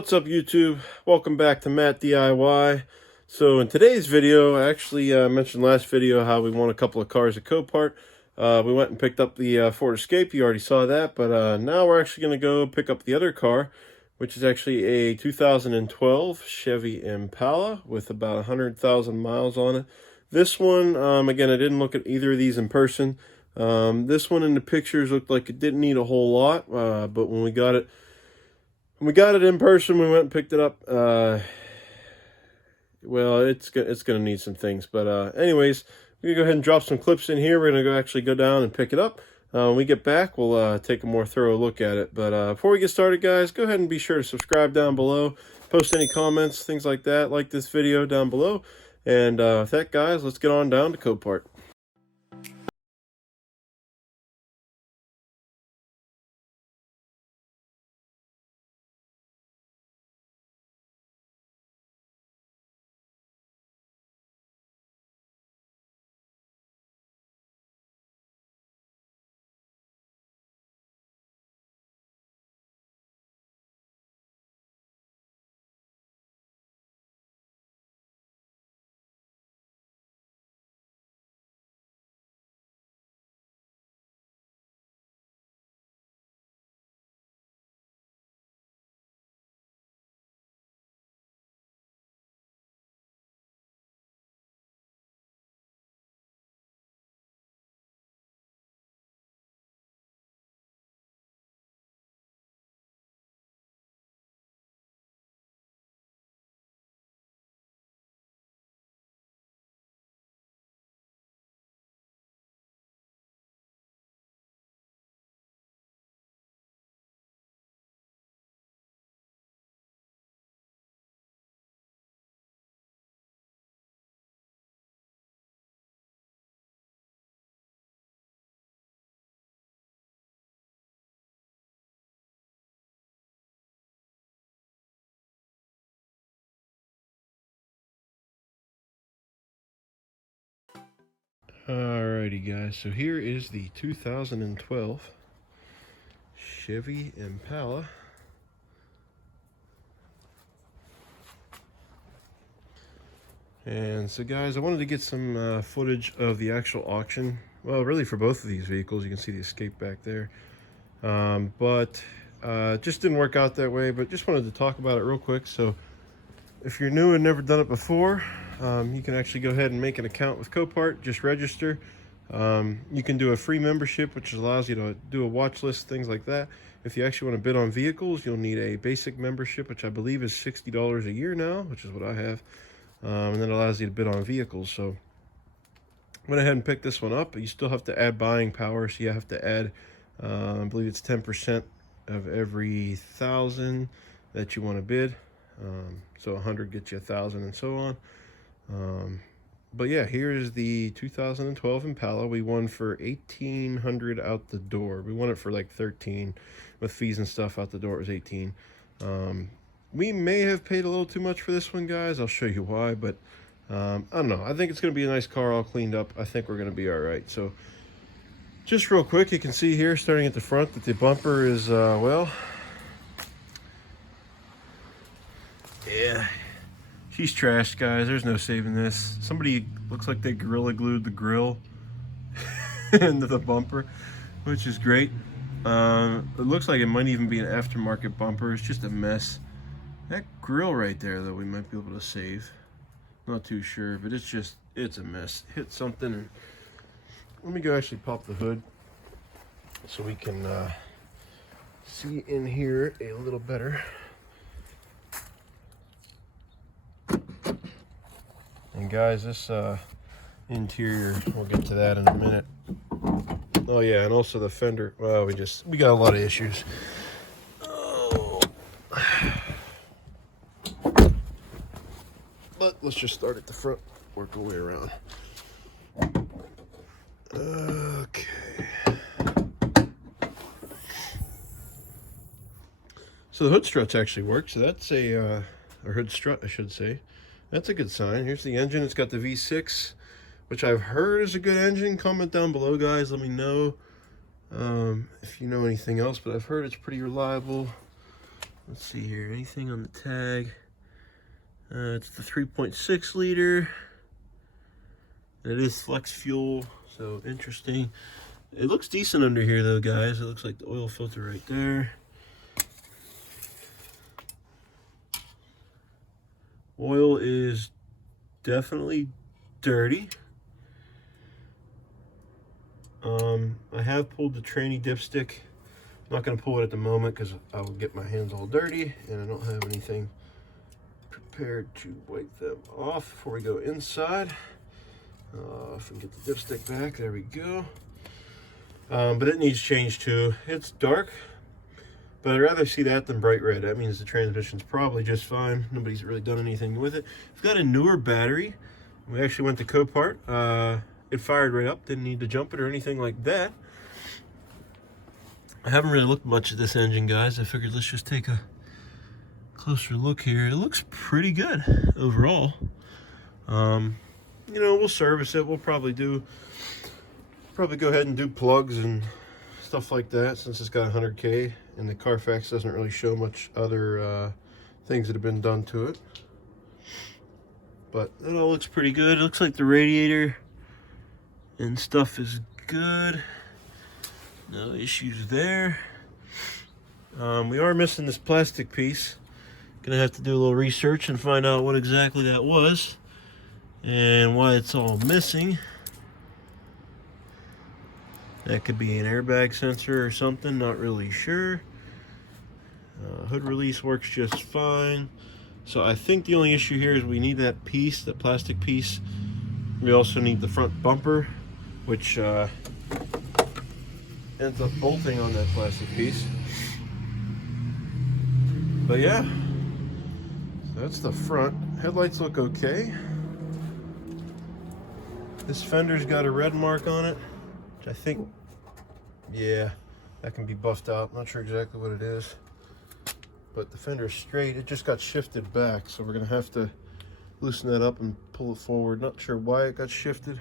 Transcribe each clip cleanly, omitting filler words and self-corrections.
What's up, YouTube? Welcome back to MattDIY. So in today's video, I actually mentioned last video how we won a couple of cars at Copart. We went and picked up the Ford Escape. You already saw that, but now we're actually going to go pick up the other car, which is actually a 2012 Chevy Impala with about 100,000 miles on it. This one, again, I didn't look at either of these in person. This one in the pictures looked like it didn't need a whole lot, but when we got it in person, we went and picked it up. Well, it's gonna need some things, but anyways, we're gonna go ahead and drop some clips in here. We're gonna actually go down and pick it up. When we get back, we'll take a more thorough look at it. But before we get started, guys, go ahead and be sure to subscribe down below. Post any comments, things like that. Like this video down below. And with that, guys, let's get on down to Copart. Alrighty, guys, so here is the 2012 Chevy Impala. And so, guys, I wanted to get some footage of the actual auction. Well, really for both of these vehicles. You can see the Escape back there. But just didn't work out that way, but just wanted to talk about it real quick. So if you're new and never done it before, you can actually go ahead and make an account with Copart. Just register. You can do a free membership, which allows you to do a watch list, things like that. If you actually want to bid on vehicles, you'll need a basic membership, which I believe is $60 a year now, which is what I have. And then allows you to bid on vehicles. So went ahead and picked this one up, but you still have to add buying power. So you have to add, I believe it's 10% of every 1,000 that you want to bid. So 100 gets you 1,000 and so on. But yeah, here is the 2012 Impala. We won for $1,800 out the door. We won it for like 13 with fees and stuff. Out the door it was 18. We may have paid a little too much for this one, guys. I'll show you why, but I don't know. I think it's going to be a nice car, all cleaned up. I think we're going to be all right. So just real quick, you can see here, starting at the front, that the bumper is, well, yeah, she's trashed, guys. There's no saving this. Somebody looks like they Gorilla Glued the grill into the bumper, which is great. It looks like it might even be an aftermarket bumper. It's just a mess. That grill right there, though, we might be able to save. Not too sure, but it's a mess. Hit something. And let me go actually pop the hood so we can see in here a little better. And guys, this interior, we'll get to that in a minute. Oh yeah, and also the fender. Well, we got a lot of issues. But let's just start at the front, work our way around. Okay. So the hood struts actually work. So that's a hood strut, I should say. That's a good sign. Here's the engine. It's got the V6, which I've heard is a good engine. Comment down below, guys. Let me know if you know anything else, but I've heard it's pretty reliable. Let's see here, anything on the tag? It's the 3.6 liter. And it is flex fuel, so interesting. It looks decent under here though, guys. It looks like the oil filter right there. Oil is definitely dirty. I have pulled the tranny dipstick. I'm not going to pull it at the moment because I will get my hands all dirty and I don't have anything prepared to wipe them off before we go inside. If we can get the dipstick back, there we go. But it needs change too. It's dark, but I'd rather see that than bright red. That means the transmission's probably just fine. Nobody's really done anything with it. We've got a newer battery. We actually went to Copart. It fired right up, didn't need to jump it or anything like that. I haven't really looked much at this engine, guys. I figured let's just take a closer look here. It looks pretty good overall. You know, we'll service it. We'll probably go ahead and do plugs and stuff like that since it's got 100K and the Carfax doesn't really show much other things that have been done to it. But it all looks pretty good. It looks like the radiator and stuff is good. No issues there. We are missing this plastic piece. Gonna have to do a little research and find out what exactly that was and why it's all missing. That could be an airbag sensor or something, not really sure. Hood release works just fine. So I think the only issue here is we need that piece, that plastic piece. We also need the front bumper, which ends up bolting on that plastic piece. But yeah, so that's the front. Headlights look okay. This fender's got a red mark on it, which I think, yeah, that can be buffed out. Not sure exactly what it is, but the fender's straight. It just got shifted back, so we're gonna have to loosen that up and pull it forward. Not sure why it got shifted,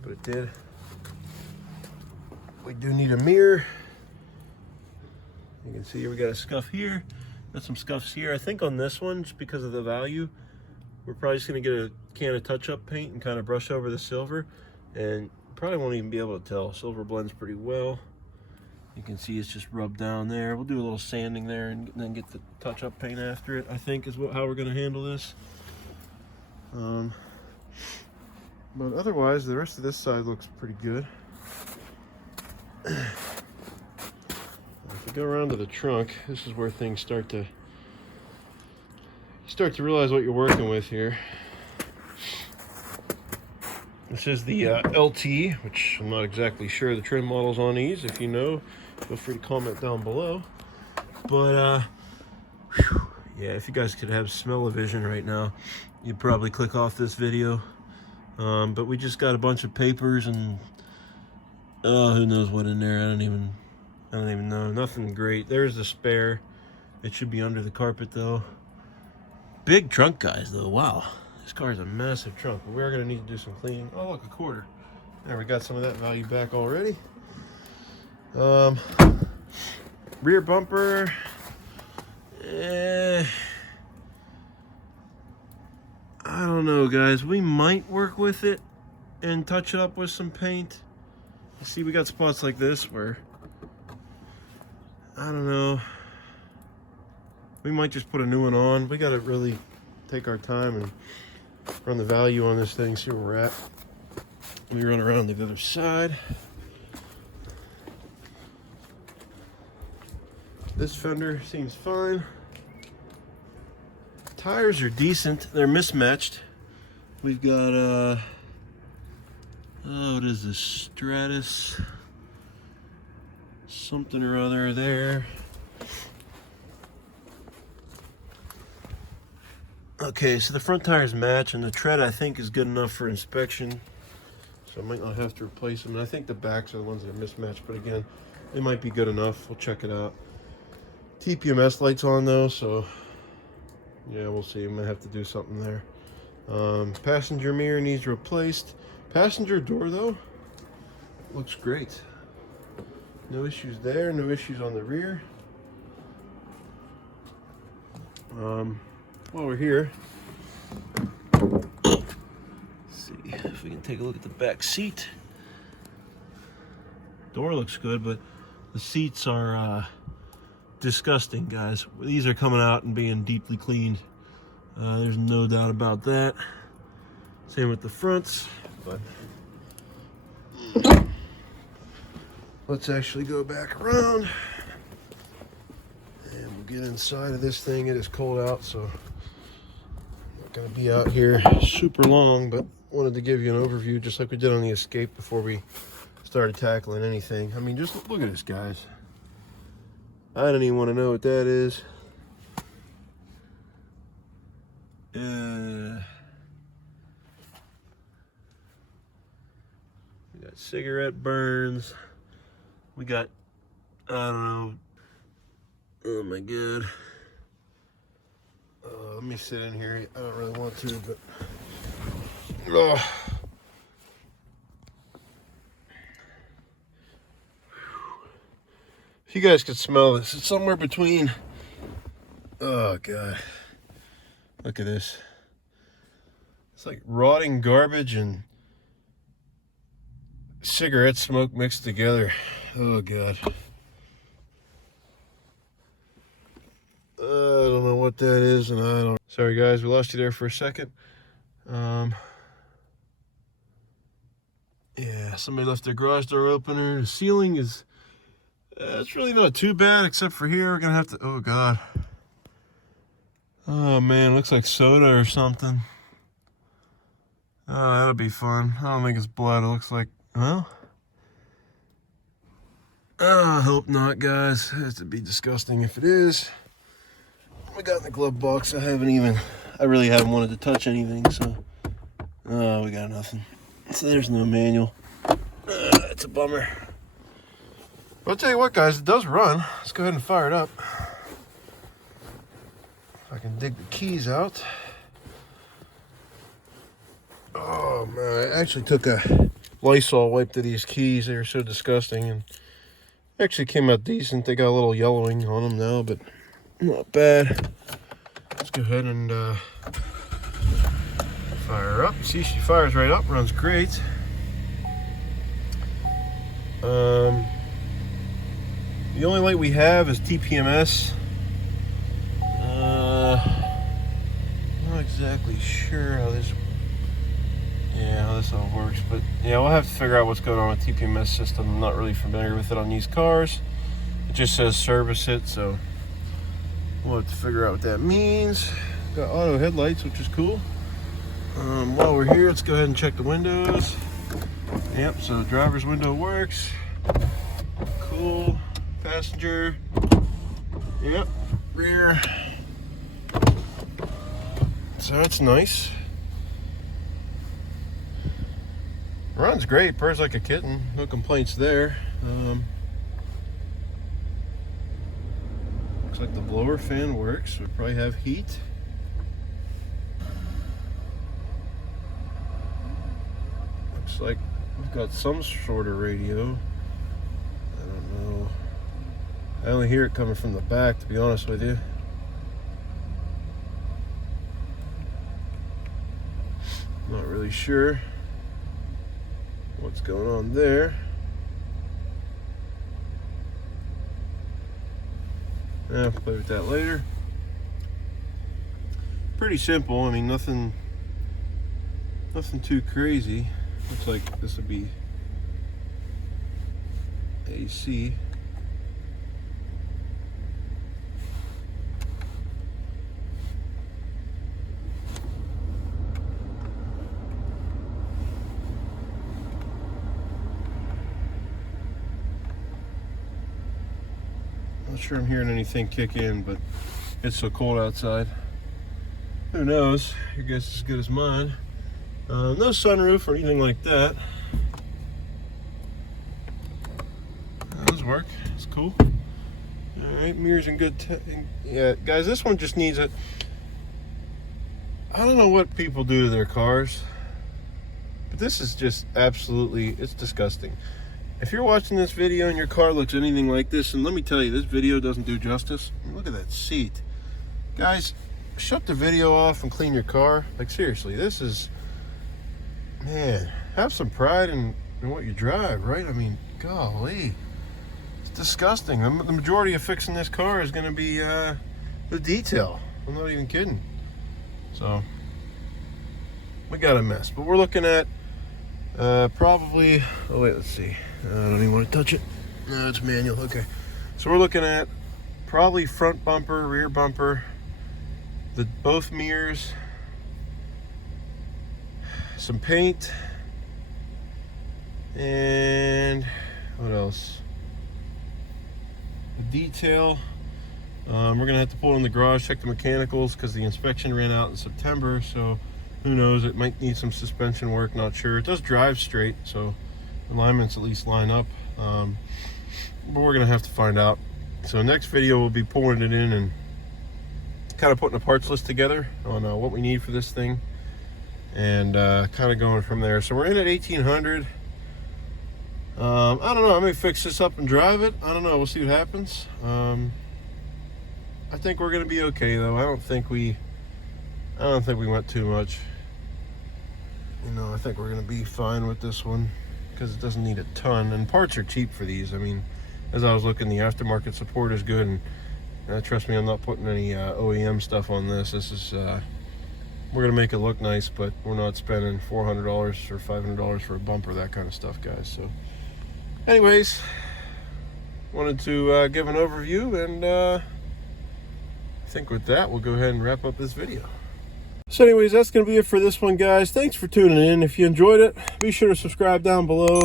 but it did. We do need a mirror. You can see we got a scuff here, got some scuffs here. I think on this one, just because of the value, we're probably just gonna get a can of touch-up paint and kind of brush over the silver, and probably won't even be able to tell. Silver blends pretty well. You can see it's just rubbed down there. We'll do a little sanding there and then get the touch-up paint after it, I think is how we're gonna handle this. But otherwise, the rest of this side looks pretty good. If we go around to the trunk, this is where things start to realize what you're working with here. This is the LT, which I'm not exactly sure the trim models on these. If you know, feel free to comment down below. But yeah, if you guys could have smell-o-vision right now, you'd probably click off this video. But we just got a bunch of papers and who knows what in there. I don't even know. Nothing great. There's the spare. It should be under the carpet though. Big trunk, guys, though. Wow, this car is a massive trunk. But we're gonna need to do some cleaning. Oh, look, a quarter. There, we got some of that value back already. Rear bumper. I don't know, guys. We might work with it and touch it up with some paint. You see, we got spots like this where, I don't know, we might just put a new one on. We got to really take our time and run the value on this thing, see where we're at. We run around the other side. This fender seems fine. Tires are decent. They're mismatched. We've got oh, what is this? Stratus something or other there. Okay, so the front tires match, and the tread I think is good enough for inspection, so I might not have to replace them. And I think the backs are the ones that are mismatched, but again, they might be good enough. We'll check it out. TPMS lights on though, so yeah, we'll see. I might have to do something there. Passenger mirror needs replaced. Passenger door though looks great. No issues there. No issues on the rear. While we're here, let's see if we can take a look at the back seat. Door looks good, but the seats are disgusting, guys. These are coming out and being deeply cleaned. There's no doubt about that. Same with the fronts, but let's actually go back around and we'll get inside of this thing. It is cold out, so I'm not gonna be out here super long, but wanted to give you an overview just like we did on the Escape before we started tackling anything. I mean, just look at this, guys. I don't even want to know what that is. We got cigarette burns. We got, I don't know. Oh my God. Let me sit in here. I don't really want to, but. Oh. If you guys could smell this, it's somewhere between, oh God, look at this. It's like rotting garbage and cigarette smoke mixed together. Oh God. I don't know what that is, and I don't. Sorry guys, we lost you there for a second. Yeah, somebody left their garage door opener. The ceiling is, it's really not too bad, except for here. We're gonna have to, oh God. Oh man, looks like soda or something. Oh, that'll be fun. I don't think it's blood. It looks like, well. Oh, I hope not, guys. It has to be disgusting if it is. We got in the glove box. I really haven't wanted to touch anything, so. Oh, we got nothing. So there's no manual. It's a bummer. But I'll tell you what, guys, it does run. Let's go ahead and fire it up. If I can dig the keys out. Oh man, I actually took a Lysol wipe to these keys. They were so disgusting, and actually came out decent. They got a little yellowing on them now, but not bad. Let's go ahead and fire her up. You see, she fires right up, runs great. The only light we have is TPMS. Not exactly sure how this all works, but yeah, we'll have to figure out what's going on with TPMS system. I'm not really familiar with it on these cars. It just says service it, so we'll have to figure out what that means. Got auto headlights, which is cool. While we're here, let's go ahead and check the windows. Yep, so driver's window works. Cool. Passenger. Yep. Rear. So that's nice. Runs great, purrs like a kitten. No complaints there. Looks like the blower fan works. We probably have heat. Looks like we've got some sort of radio. I don't know. I only hear it coming from the back, to be honest with you. Not really sure what's going on there. I'll play with that later. Pretty simple. I mean, nothing too crazy. Looks like this would be AC. Not sure I'm hearing anything kick in, but it's so cold outside. Who knows? Your guess is as good as mine. No sunroof or anything like that. Those work. It's cool. All right, mirrors in good. Yeah, guys, this one just needs a. I don't know what people do to their cars, but this is just absolutely. It's disgusting. If you're watching this video and your car looks anything like this, and let me tell you, this video doesn't do justice. Look at that seat. Guys, shut the video off and clean your car. Like, seriously, this is, man, have some pride in what you drive, right? I mean, golly, it's disgusting. The majority of fixing this car is going to be the detail. I'm not even kidding. So we got a mess, but we're looking at probably, oh wait, let's see, I don't even want to touch it. No, it's manual. Okay, so we're looking at probably front bumper, rear bumper, both mirrors, some paint, and what else? The detail. We're gonna have to pull it in the garage, check the mechanicals, because the inspection ran out in September, so who knows, it might need some suspension work, not sure. It does drive straight, so alignments at least line up, but we're gonna have to find out. So next video we'll be pulling it in and kind of putting a parts list together on what we need for this thing, and kind of going from there. So we're in at 1800. I don't know, I may fix this up and drive it. I don't know, we'll see what happens. I think we're gonna be okay though. I don't think we went too much. You know, I think we're gonna be fine with this one because it doesn't need a ton, and parts are cheap for these. I mean, as I was looking, the aftermarket support is good, and trust me, I'm not putting any OEM stuff on this. This is we're gonna make it look nice, but we're not spending $400 or $500 for a bumper, that kind of stuff, guys. So anyways, wanted to give an overview, and I think with that, we'll go ahead and wrap up this video. So anyways, that's going to be it for this one, guys. Thanks for tuning in. If you enjoyed it, be sure to subscribe down below.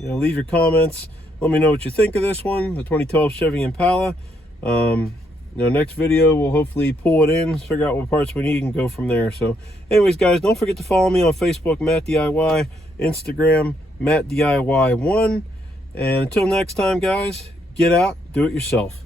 You know, leave your comments. Let me know what you think of this one, the 2012 Chevy Impala. You know, next video, we'll hopefully pull it in, figure out what parts we need, and go from there. So anyways, guys, don't forget to follow me on Facebook, MattDIY, Instagram, MattDIY1. And until next time, guys, get out, do it yourself.